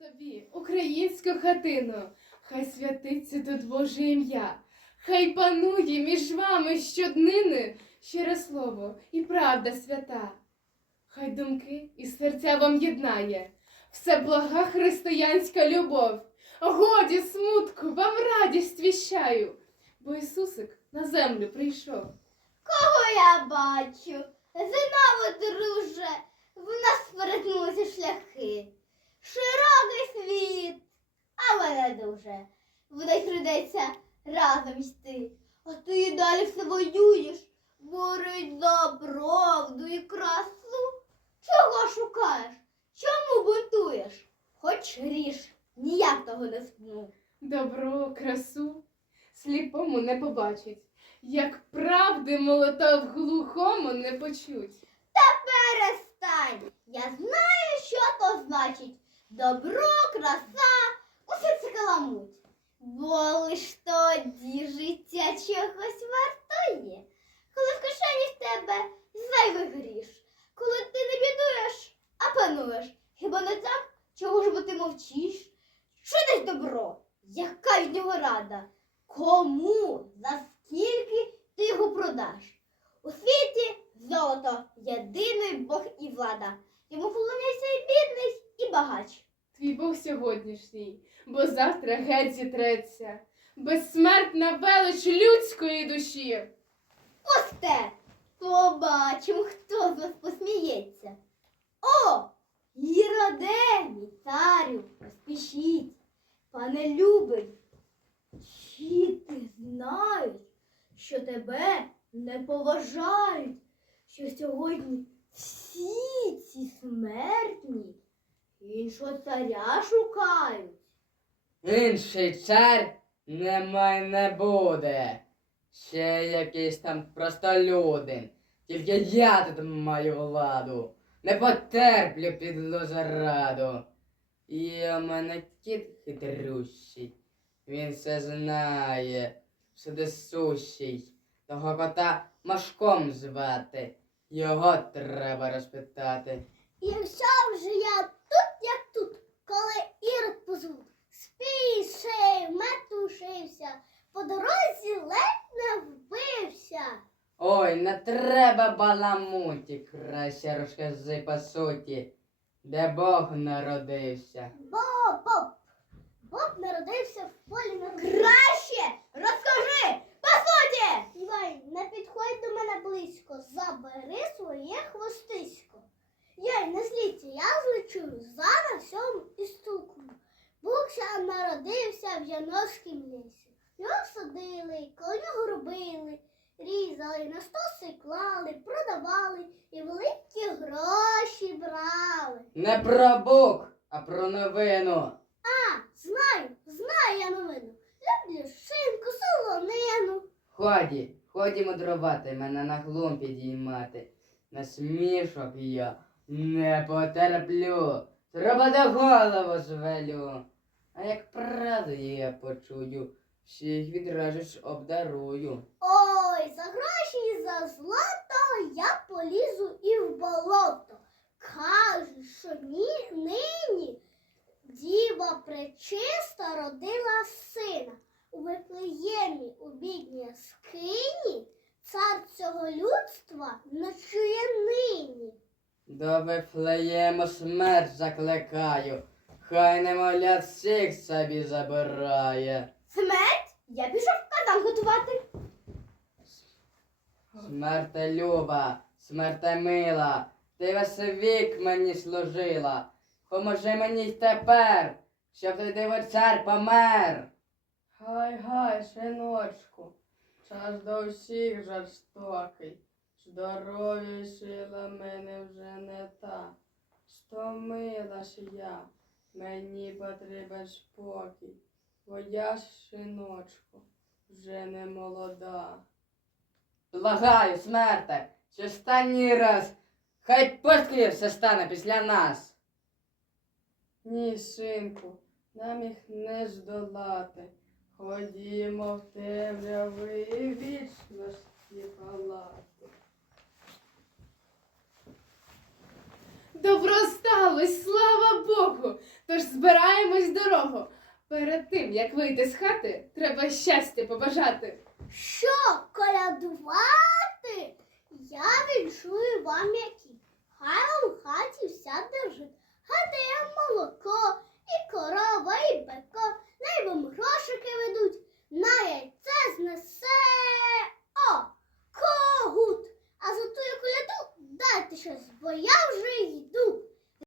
тобі, українську хатину, хай святиться тут Боже ім'я, хай панує між вами щоднини щире слово і правда свята. Хай думки і серця вам єднає, все блага християнська любов. Годі смутку, вам радість віщаю, бо Ісусик на землю прийшов. Кого я бачу? Зиново, друже, в нас перетнулися шляхи. Широкий світ, а мене дуже. Вдать прийдеться разом йти. А ти і далі все воюєш, борить за правду і красу. Чого шукаєш? Чому бунтуєш? Хоч ріж, ніяк того не спну. Добро, красу сліпому не побачить, як правди молота в глухому не почуть. Перестань! Я знаю, що то значить. Добро, краса, усе це каламуть. Бо лиш тоді життя чогось вартує, коли в кишені в тебе зайвий гріш, коли ти не бідуєш, а пануєш. Хіба не так? Чого ж бо ти мовчиш? Що десь добро? Яка від нього рада? Кому? За скільки ти його продаш? У світі золото єдиний Бог і влада. Йому полоняйся і бідний, і багач. Твій Бог сьогоднішній, бо завтра геть зітреться. Безсмертна велич людської душі. Ось те. Побачимо, хто з вас посміється. О, Іроде, царю, поспішіть. Пане любий, ти знаєш, що тебе не поважають, що сьогодні всі ці смертні іншого царя шукають? Інший цар немає не буде. Ще якийсь там простолюдин. Тільки я тут маю владу. Не потерплю підлу зараду. І у мене кіт хитрющий. Він все знає, всюди сущий. Того кота Машком звати. Його треба розпитати. Якщо вже я коли Ірод позвав, спішив, метушився, по дорозі ледь не вбився. Ой, не треба баламуті, краще розкажи по суті, де Бог народився. Боб, Боб, Боб народився в полі на Краще розкажи, по суті! Івай, не підходь до мене близько, забери своє хвостисько. Яй, не зліться, я злечу, зараз всьому і стукну. Букся народився в Яновськім лісі. Його садили, коло нього робили, різали, на стоси клали, продавали і великі гроші брали. Не про бук, а про новину. А, знаю, знаю я новину. Люблю шинку, солонину. Ході, ході мудрувати, мене на глум підіймати. На смішок я не потерплю. Треба до голову звелю. А як правду я почую, всіх відразу ж обдарую. Ой, за гроші і за злото я полізу і в болото. Кажуть, що ні, нині діва пречиста родила сина. У Вифлеємі у бідній скині цар цього людства ночує нині. До Вифлеєму смерть закликаю, хай немовлят всіх собі забирає. Смерть? Я пішов казан готувати. Смерте люба, смерте мила, ти весь вік мені служила. Поможи мені й тепер, щоб той дивоцар помер. Гай, гай, шиночку, час до всіх жорстокий. Здоров'я й сила мене вже не та. Стомилась я, мені потрібен спокій, бо я ж, шиночку, вже не молода. Благаю, смерте, що останній раз, хай пошткою все стане після нас. Ні, синку, нам їх не здолати. Ходімо в темряви і вічності палати. Добро сталось, слава Богу! Тож збираємось дорогу. Перед тим, як вийти з хати, треба щастя побажати. Що колядувати?